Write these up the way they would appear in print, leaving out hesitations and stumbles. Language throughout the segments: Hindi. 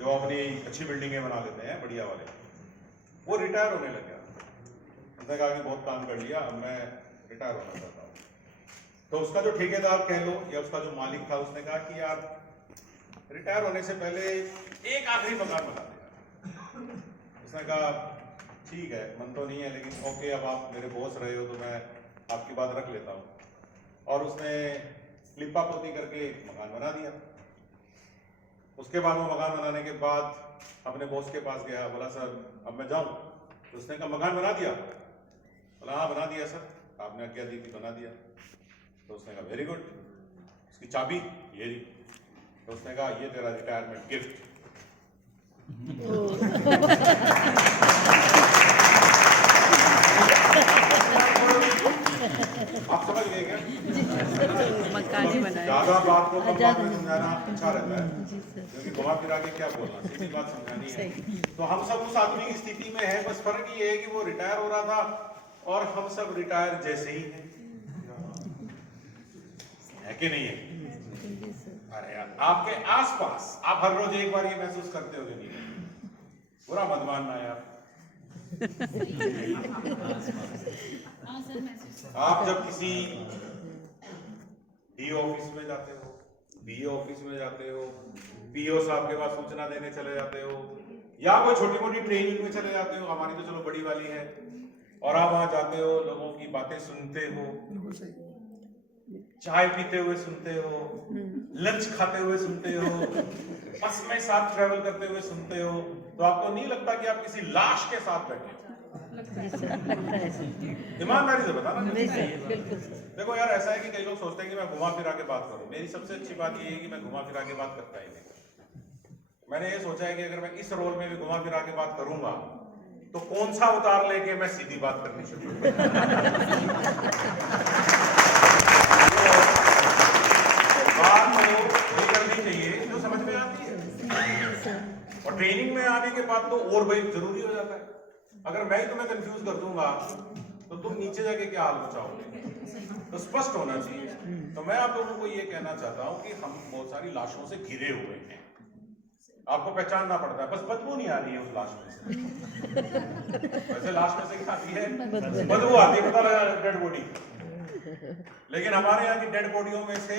जो अपनी अच्छी बिल्डिंगें बना लेते हैं बढ़िया वाले, वो रिटायर होने लग गया। उसने कहा कि बहुत काम कर लिया, अब मैं रिटायर होना चाहता हूँ। तो उसका जो ठेकेदार कह लो या उसका जो मालिक था, उसने कहा कि यार रिटायर होने से पहले एक आखिरी मकान बना देगा। उसने कहा ठीक है, मन तो नहीं है लेकिन ओके, अब आप मेरे बॉस रहे हो तो मैं आपकी बात रख लेता हूँ। और उसने लिपा पोती करके मकान बना दिया। उसके बाद वो मकान बनाने के बाद अपने बॉस के पास गया, बोला सर अब मैं जाऊँ? तो उसने कहा मकान बना दिया? बोला हाँ बना दिया सर, आपने आज्ञा दी थी, बना दिया। तो उसने कहा वेरी गुड, उसकी चाबी ये ली। तो उसने कहा ये तेरा रिटायरमेंट गिफ्ट। आप समझ गए क्या? मकान ही बनाया। ज्यादा बात को कम बात में समझाना अच्छा रहता है, क्योंकि घुमा फिरा के क्या बोलना, सीधी बात समझानी है। तो हम सब उस आदमी की स्थिति में है, बस फर्क ये है कि वो रिटायर हो रहा था और हम सब रिटायर जैसे ही हैं, है कि नहीं है? अरे यार, आपके आसपास आप हर रोज एक बार ये महसूस करते हो कि नहीं? बुरा मत मानना यार। आप जब किसी डी ऑफिस में जाते हो, बी ऑफिस में जाते हो, पीओ साहब के पास सूचना देने चले जाते हो, या कोई छोटी मोटी ट्रेनिंग में चले जाते हो, हमारी तो चलो बड़ी वाली है, और आप वहां जाते हो, लोगों की बातें सुनते हो, चाय पीते हुए सुनते हो, लंच खाते हुए सुनते हो, बस में साथ ट्रेवल करते हुए सुनते हो, तो आपको नहीं लगता कि आप किसी लाश के साथ बैठे हो? ईमानदारी से बताना। देखो यार, ऐसा है कि कई लोग सोचते हैं कि मैं घुमा फिरा के बात करूं। मेरी सबसे अच्छी बात ये है कि मैं घुमा फिरा के बात करता ही नहीं। मैंने ये सोचा है कि अगर मैं इस रोल में भी घुमा फिरा के बात करूंगा तो कौन सा उतार लेके मैं सीधी बात करनी शुरू करनी चाहिए जो समझ में आती है। और ट्रेनिंग में आने के बाद तो और भाई जरूरी हो जाता है। अगर मैं ही तुम्हें कंफ्यूज कर दूंगा तो तुम नीचे जाके क्या हाल बचाओगे? तो स्पष्ट होना चाहिए। तो मैं आप लोगों को ये कहना चाहता हूं कि हम बहुत सारी लाशों से घिरे हुए हैं, आपको पहचानना पड़ता है, बस बदबू नहीं आ रही है उस लाश में से। वैसे लाश में से क्या आती है? बदबू आती है, पता लगा डेड बॉडी। लेकिन हमारे यहाँ की डेड बॉडियों में से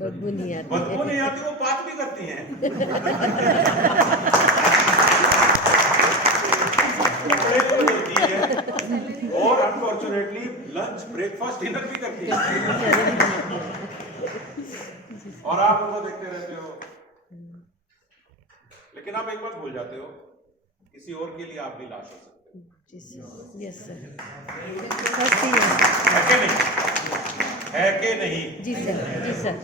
बदबू नहीं आती, वो बात भी करती हैं। और अनफॉर्चुनेटली लंच, ब्रेकफास्ट, डिनर भी करती है। और आप उनको देखते रहते हो, लेकिन आप एक बात भूल जाते हो, किसी और के लिए आप भी लाश हो सकते हो। Yes sir. है कि नहीं? है कि नहीं? जी सर, जी सर।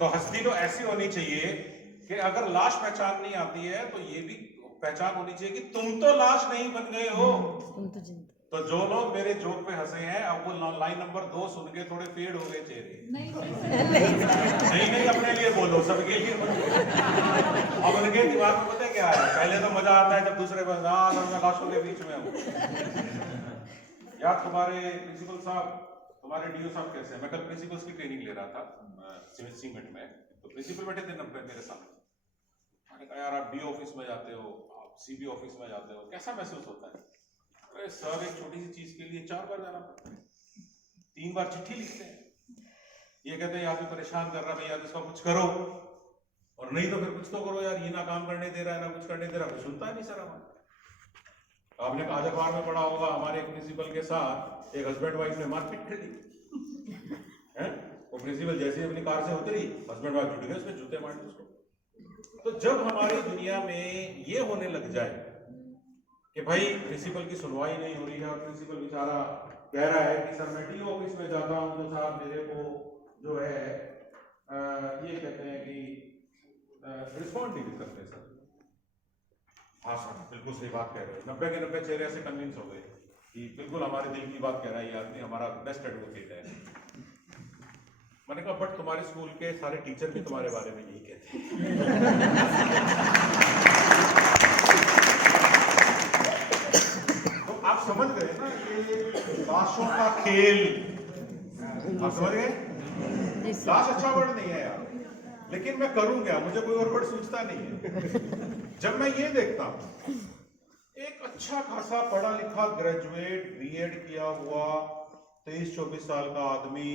तो हस्ती तो ऐसी होनी चाहिए कि अगर लाश पहचान नहीं आती है तो ये भी पहचान होनी चाहिए कि तुम तो लाश नहीं बन गए हो, तुम तो जिंदा। तो जो लोग मेरे जोक पे हंसे हैं, अब वो लाइन नंबर 2 सुन के थोड़े फेड हो गए चेहरे। नहीं, अपने लिए बोलो, सबके लिए बोलो। अब उनके दिमाग में पता क्या है, पहले तो मजा आता है जब दूसरे बस मैं लाशों के बीच में हूँ। यार तुम्हारे प्रिंसिपल साहब, तुम्हारे डीओ साहब कैसे हैं? मैं कल प्रिंसिपल्स की ट्रेनिंग ले रहा था सीमेंट में, तो प्रिंसिपल बैठे थे मेरे सामने। मैंने कहा यार आप डी ऑफिस में जाते हो, आप सीबी ऑफिस में जाते हो, कैसा महसूस होता है? अरे सर, एक छोटी सी चीज के लिए 4 बार जाना पड़ता है, 3 बार चिट्ठी लिखते हैं, ये कहते हैं आप परेशान कर रहा भैया, इसका कुछ करो, और नहीं तो फिर कुछ तो करो यार, ये ना काम करने दे रहा है, ना कुछ करने दे रहा, कुछ सुनता है नहीं सर हमारा। आपने आज अखबार में पढ़ा होगा, हमारे एक प्रिंसिपल के साथ एक हस्बैंड वाइफ ने मारपीट कर दी है। वो प्रिंसिपल जैसे ही अपनी कार से उतरी, हस्बैंड वाइफ जुट गए, उसमें जूते मार दिए उसको। तो जब हमारी दुनिया में ये होने लग जाए कि भाई प्रिंसिपल की सुनवाई नहीं हो रही है और प्रिंसिपल बेचारा कह रहा है कि सर मैं डी ऑफिस में जाता हूँ तो साहब मेरे को जो है ये कहते हैं कि रिस्पॉन्ड नहीं करते सर। हाँ सर, बिल्कुल सही बात कह रहे हो। 90 के 90 चेहरे ऐसे कन्विंस हो गए कि बिल्कुल हमारे दिल की बात कह रहा है ये आदमी, हमारा बेस्ट एडवोकेट है। मैंने कहा बट तुम्हारे स्कूल के सारे टीचर भी तुम्हारे बारे में यही कहते हैं। तो आप समझ गए ना, ये लाशों का खेल, आप समझ गए? लाश अच्छा वर्ड नहीं है यार, लेकिन मैं करूं क्या, मुझे कोई और वर्ड सूझता नहीं है। जब मैं ये देखता हूं एक अच्छा खासा पढ़ा लिखा ग्रेजुएट बीएड किया हुआ 23-24 साल का आदमी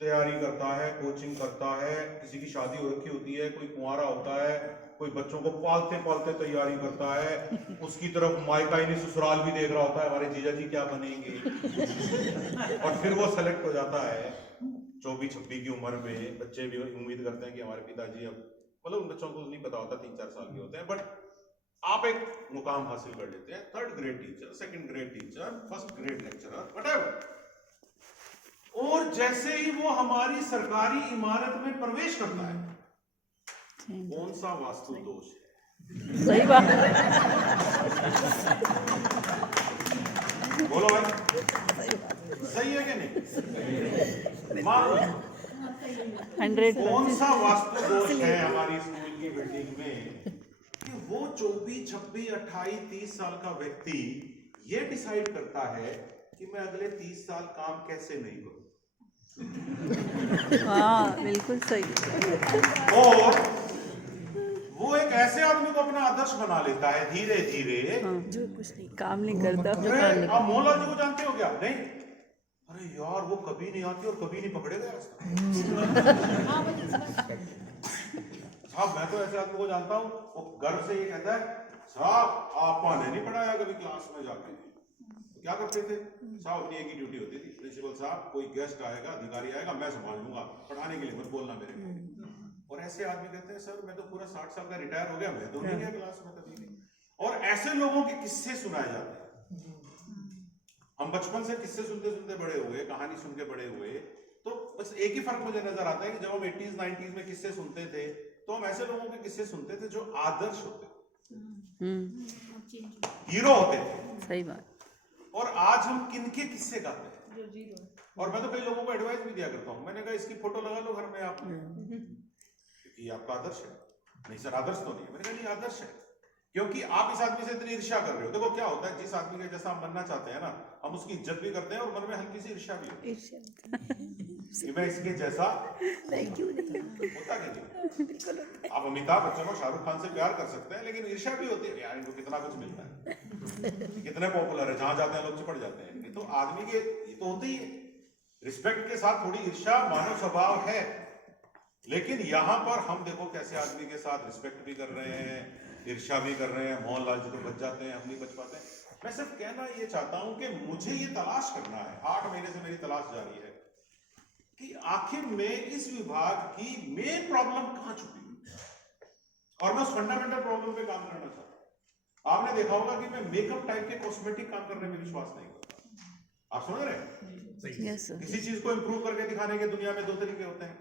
तैयारी करता है, कोचिंग करता है, किसी की शादी हो रखी होती है, कोई कुंवारा होता है, कोई बच्चों को पालते पालते तैयारी करता है, उसकी तरफ मायका ही नहीं ससुराल भी देख रहा होता है हमारे जीजा जी क्या बनेंगे और फिर वो सेलेक्ट हो जाता है 24-26 की उम्र में। बच्चे भी उम्मीद करते हैं कि हमारे पिताजी अब मतलब उन बच्चों को नहीं पता होता 3-4 साल के होते हैं, बट आप एक मुकाम हासिल कर लेते हैं, 3rd grade teacher, 2nd grade teacher, 1st grade lecturer, whatever, और जैसे ही वो हमारी सरकारी इमारत में प्रवेश करता है कौन सा वास्तु दोष है? सही बात। बोलो भाई, सही है कि नहीं? मान लो 100 कौन सा वास्तु दोष है हमारी स्कूल की बिल्डिंग में कि वो 24, 26, 28, 30 साल का व्यक्ति ये डिसाइड करता है कि मैं अगले 30 साल काम कैसे नहीं करूं। हाँ बिल्कुल सही। और वो एक ऐसे आदमी को अपना आदर्श बना लेता है धीरे धीरे। जो कुछ नहीं काम नहीं करता। अरे आप मौला जी को जानते हो क्या? नहीं? अरे यार वो कभी नहीं आती और कभी नहीं पकड़े गए। साहब मैं तो ऐसे आदमी को जानता हूँ, वो गर्व से ये कहता है साहब आपा ने नहीं पढ़ाया कभी क्लास में जाके। तो क्या करते थे साहब? अपनी एक ही ड्यूटी होती थी, प्रिंसिपल साहब कोई गेस्ट आएगा, अधिकारी आएगा, मैं संभाल लूंगा, पढ़ाने के लिए मत बोलना मेरे को। और ऐसे आदमी कहते हैं सर मैं तो पूरा 60 साल का रिटायर हो गया, मैं तो नहीं गया क्लास में कभी नहीं। और ऐसे लोगों के किस्से सुनाए जाते हैं। हम बचपन से किस्से सुनते सुनते बड़े हुए, कहानी सुन के बड़े हुए, तो बस एक ही फर्क मुझे नजर आता है कि जब हम 80s 90s में किस्से सुनते थे तो हम ऐसे लोगों के किस्से सुनते थे जो आदर्श होते थे, हीरो होते थे। सही बात। और आज हम किनके किस्से गाते हैं? और मैं तो कई लोगों को एडवाइस भी दिया करता हूं, मैंने कहा इसकी फोटो लगा लो घर में आप, क्योंकि आपका आदर्श है। नहीं सर आदर्श तो नहीं है। मैंने कहा नहीं आदर्श है, क्योंकि आप इस आदमी से इतनी ईर्ष्या कर रहे हो। देखो क्या होता है, जिस आदमी के जैसा हम बनना चाहते हैं ना, हम उसकी इज्जत भी करते हैं और मन में हल्की सी ईर्ष्या भी होती है कि मैं इसके जैसा होता कि नहीं। आप अमिताभ बच्चन को शाहरुख खान से प्यार कर सकते हैं, लेकिन ईर्ष्या भी होती है यार इनको कितना कुछ मिलता है, कितने पॉपुलर है, जहां जाते हैं लोग चिपट जाते हैं। ये तो आदमी के ये तो होते ही है। रिस्पेक्ट के साथ थोड़ी ईर्ष्या मानव स्वभाव है, लेकिन यहां पर हम देखो कैसे आदमी के साथ रिस्पेक्ट भी कर रहे हैं, ईर्ष्या भी कर रहे हैं, मोहन लाल जी तो बच जाते हैं, हम नहीं बच पाते। मैं सिर्फ कहना ये चाहता हूं कि मुझे ये तलाश करना है, 8 महीने से मेरी तलाश जारी है कि आखिर में इस विभाग की मेन प्रॉब्लम कहां छुपी है। और मैं उस फंडामेंटल प्रॉब्लम पे काम करना चाहता हूं। आपने देखा होगा कि मैं मेकअप टाइप के कॉस्मेटिक काम करने में विश्वास नहीं करता। आप समझ रहे हैं? किसी चीज को इंप्रूव करके दिखाने के दुनिया में 2 तरीके होते हैं।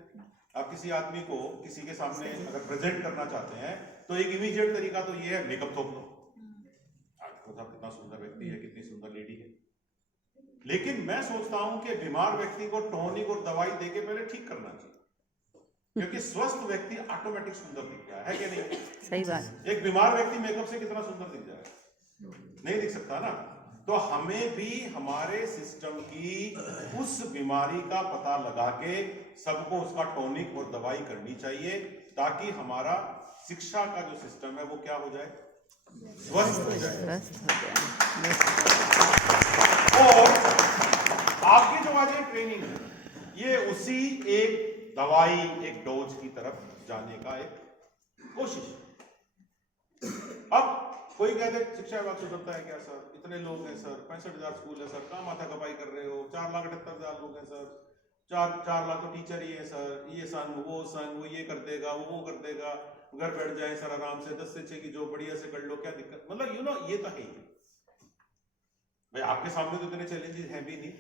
आप किसी आदमी को किसी के सामने अगर प्रेजेंट करना चाहते हैं तो एक इमीडिएट तरीका तो ये है मेकअप थोप दो, साहब कितना सुंदर व्यक्ति है, कितनी सुंदर लेडी है। लेकिन मैं सोचता हूं कि बीमार व्यक्ति को टॉनिक और दवाई देके पहले ठीक करना चाहिए, क्योंकि स्वस्थ व्यक्ति ऑटोमेटिक सुंदर दिखता है कि नहीं? सही बात। एक बीमार व्यक्ति मेकअप से कितना सुंदर दिख जाएगा? नहीं दिख सकता ना। तो हमें भी हमारे सिस्टम की उस बीमारी का पता लगा के सबको उसका टॉनिक और दवाई करनी चाहिए, ताकि हमारा शिक्षा का जो सिस्टम है वो क्या हो जाए, स्वस्थ हो जाए। और आपकी जो आज ये ट्रेनिंग है, ये उसी एक दवाई, एक डोज की तरफ जाने का एक कोशिश है। अब कोई कहते शिक्षा विभाग सुधरता है क्या सर? इतने लोग हैं सर, 65,000 स्कूल है सर, कहाँ माथा खपाई कर रहे हो? 4,78,000 लोग हैं सर, 4 लाख तो टीचर ही है सर, ये संघ वो ये कर देगा, वो कर देगा, घर बैठ जाए सर आराम से, 10 से 6 की जॉब बढ़िया से कर लो, क्या दिक्कत? मतलब ये तो है ही भाई। आपके सामने तो इतने चैलेंजेस हैं भी नहीं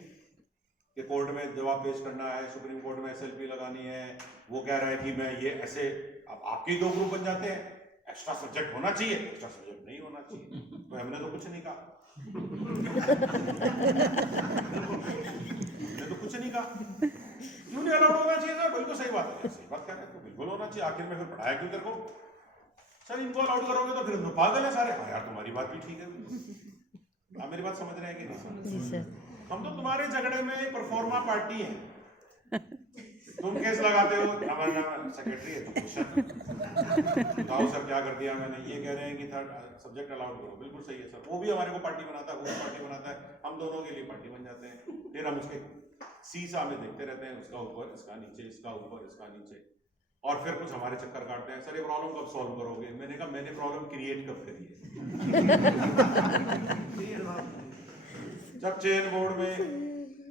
कि कोर्ट में जवाब पेश करना है, सुप्रीम कोर्ट में SLP लगानी है, वो कह रहा है कि मैं ये ऐसे। अब आपके 2 ग्रुप बन जाते हैं, एक्स्ट्रा सब्जेक्ट होना चाहिए, एक्स्ट्रा सब्जेक्ट नहीं होना चाहिए, तो हमने तो कुछ नहीं कहा। हमने तो कुछ नहीं कहा। क्यों नहीं अलाउड होना चाहिए सर? बिल्कुल सही बात है, सही बात कह रहे हैं, तो बिल्कुल होना चाहिए। आखिर में फिर पढ़ाया क्यों तेरे को? सर इनको अलाउड करोगे तो फिर पागल है सारे। हाँ यार तुम्हारी बात भी ठीक है, आप मेरी बात समझ रहे हैं कि नहीं? जी सर। हम तो तुम्हारे झगड़े में परफॉर्मा पार्टी हैं। तुम केस लगाते हो, हमारा नाम सेक्रेटरी है, तुम क्वेश्चन बताओ सर क्या कर दिया मैंने। ये कह रहे हैं कि थर्ड सब्जेक्ट अलाउड करो, बिल्कुल सही है सर। वो भी हमारे को पार्टी बनाता है, वो भी पार्टी बनाता है, हम दोनों के लिए पार्टी बन जाते हैं। फिर हम उसके सीसा में देखते रहते हैं, उसका ऊपर इसका नीचे, इसका ऊपर इसका नीचे, और फिर कुछ हमारे चक्कर काटते हैं, सर ये प्रॉब्लम कब सॉल्व करोगे। मैंने कहा मैंने प्रॉब्लम क्रिएट कब करी है। जब चेन बोर्ड में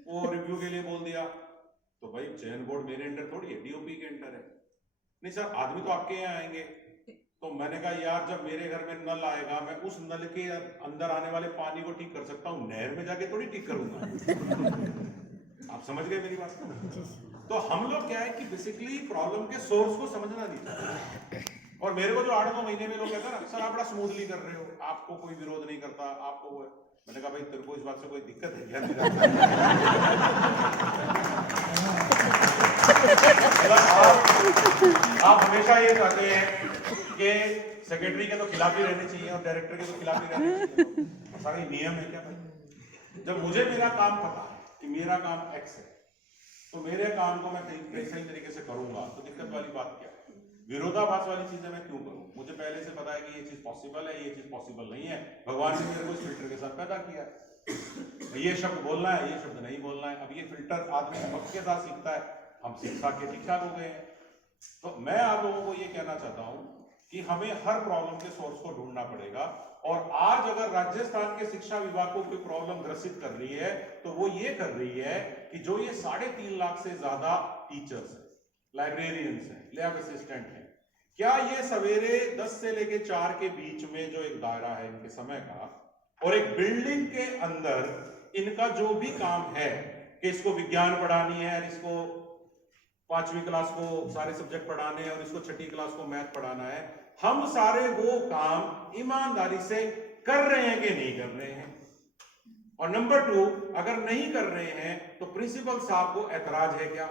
वो रिव्यू के लिए बोल दिया, तो भाई चेन बोर्ड मेरे अंडर थोड़ी है, डीओपी के अंडर है। नहीं सर आदमी तो आपके यहाँ आएंगे। तो मैंने कहा यार जब मेरे घर में नल आएगा, मैं उस नल के अंदर आने वाले पानी को ठीक कर सकता हूँ, नहर में जाके थोड़ी ठीक करूंगा। आप समझ गए मेरी बात। तो हम लोग क्या है कि बेसिकली प्रॉब्लम के सोर्स को समझना नहीं चाहते। और मेरे को जो 8-9 महीने में लोग कहते हैं ना सर आप बड़ा स्मूथली कर रहे हो, आपको कोई विरोध नहीं करता, आपको वो है। मैंने कहा भाई तेरे को इस बात से कोई दिक्कत है क्या? आप हमेशा ये चाहते हैं कि सेक्रेटरी के तो खिलाफ ही रहने चाहिए और डायरेक्टर के तो खिलाफ ही रहने चाहिए। सारे नियम है क्या भाई? जब मुझे मेरा काम पता है कि मेरा काम एक्स है, तो मेरे काम को मैं सही तरीके से करूंगा, तो दिक्कत वाली बात क्या है? विरोधाभास वाली चीजें मैं क्यों करूं? मुझे पहले से पता है कि ये चीज पॉसिबल है, ये चीज पॉसिबल नहीं है। भगवान ने मेरे को इस फिल्टर के साथ पैदा किया है, ये शब्द बोलना है, ये शब्द नहीं बोलना है। अब ये फिल्टर आदमी वक्त के साथ सीखता है, हम शिक्षा के ठीक ठाक हो गए हैं। तो मैं आप लोगों को ये कहना चाहता हूं कि हमें हर प्रॉब्लम के सोर्स को ढूंढना पड़ेगा। और आज अगर राजस्थान के शिक्षा विभाग को कोई प्रॉब्लम ग्रसित कर रही है, तो वो ये कर रही है कि जो ये 3.5 लाख से ज्यादा टीचर्स हैं, लाइब्रेरियंस हैं, लैब असिस्टेंट हैं, क्या ये सवेरे 10 से लेके 4 के बीच में जो एक दायरा है इनके समय का, और एक बिल्डिंग के अंदर इनका जो भी काम है कि इसको विज्ञान पढ़ानी है, और इसको 5वीं क्लास को सारे सब्जेक्ट पढ़ाने हैं, और इसको 6ठी क्लास को मैथ पढ़ाना है, हम सारे वो काम ईमानदारी से कर रहे हैं कि नहीं कर रहे हैं? और नंबर 2, अगर नहीं कर रहे हैं तो प्रिंसिपल साहब को ऐतराज है क्या?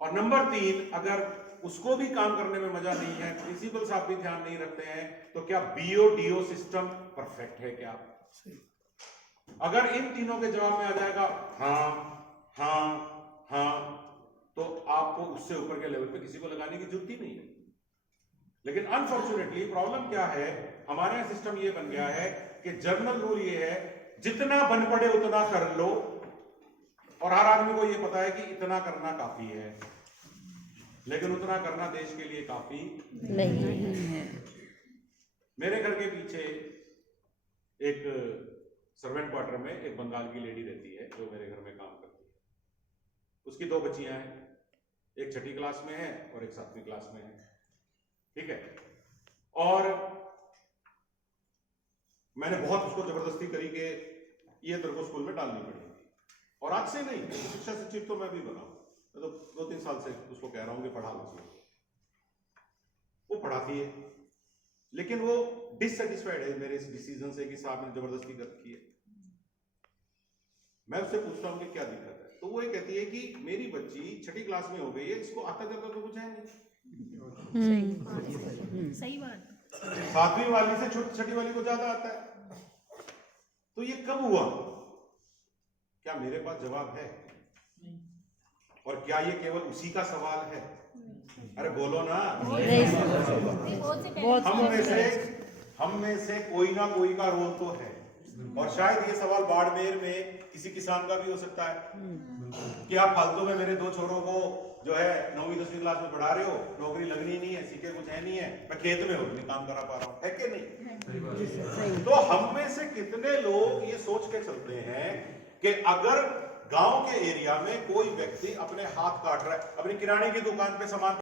और नंबर 3, अगर उसको भी काम करने में मजा नहीं है, प्रिंसिपल साहब भी ध्यान नहीं रखते हैं, तो क्या बीओडीओ सिस्टम परफेक्ट है क्या? अगर इन तीनों के जवाब में आ जाएगा हाँ हाँ हाँ, तो आपको उससे ऊपर के लेवल पे किसी को लगाने की जरूरत ही नहीं है। लेकिन अनफॉर्चुनेटली प्रॉब्लम क्या है, हमारे यहाँ सिस्टम ये बन गया है कि जर्नल रूल ये है जितना बन पड़े उतना कर लो, और हर आदमी को ये पता है कि इतना करना काफी है, लेकिन उतना करना देश के लिए काफी नहीं है। मेरे घर के पीछे एक सर्वेंट क्वार्टर में एक बंगाल की लेडी रहती है जो मेरे घर में काम करती है। उसकी 2 बच्चियां हैं, एक 6ठी क्लास में है और एक 7वीं क्लास में है, ठीक है। और मैंने बहुत उसको जबरदस्ती करी कि ये तेरे को स्कूल में डालनी पड़ेगी, और आज से नहीं, शिक्षा सचिव तो मैं भी बना, मैं तो 2-3 साल से उसको कह रहा हूं कि पढ़ा लो। वो पढ़ाती है, लेकिन वो डिससेटिस्फाइड है मेरे इस डिसीजन से कि साहब ने जबरदस्ती कर रखी है। मैं उससे पूछता हूं कि क्या दिक्कत है, तो वो ये कहती है कि मेरी बच्ची 6ठी क्लास में हो गई है, इसको आता जाता तो कुछ है नहीं। सही बात। 7वीं वाली से 6ठी वाली को ज्यादा आता है। तो ये कब हुआ? क्या मेरे पास जवाब है? और क्या ये केवल उसी का सवाल है? अरे बोलो ना। हम में से कोई ना कोई का रोल तो है, और शायद ये सवाल बाड़मेर में किसी किसान का भी हो सकता है कि आप फालतू में मेरे 2 छोरों को जो है 9वीं 10वीं क्लास में पढ़ा रहे हो, नौकरी लगनी नहीं है, सीखे कुछ है नहीं है, मैं खेत में नहीं काम करा पा रहा हूं, है कि नहीं? तो हम में से कितने लोग ये सोच के चलते हैं कि अगर गांव के एरिया में कोई व्यक्ति अपने हाथ काट रहा है, अपनी किराने की दुकान पे सामान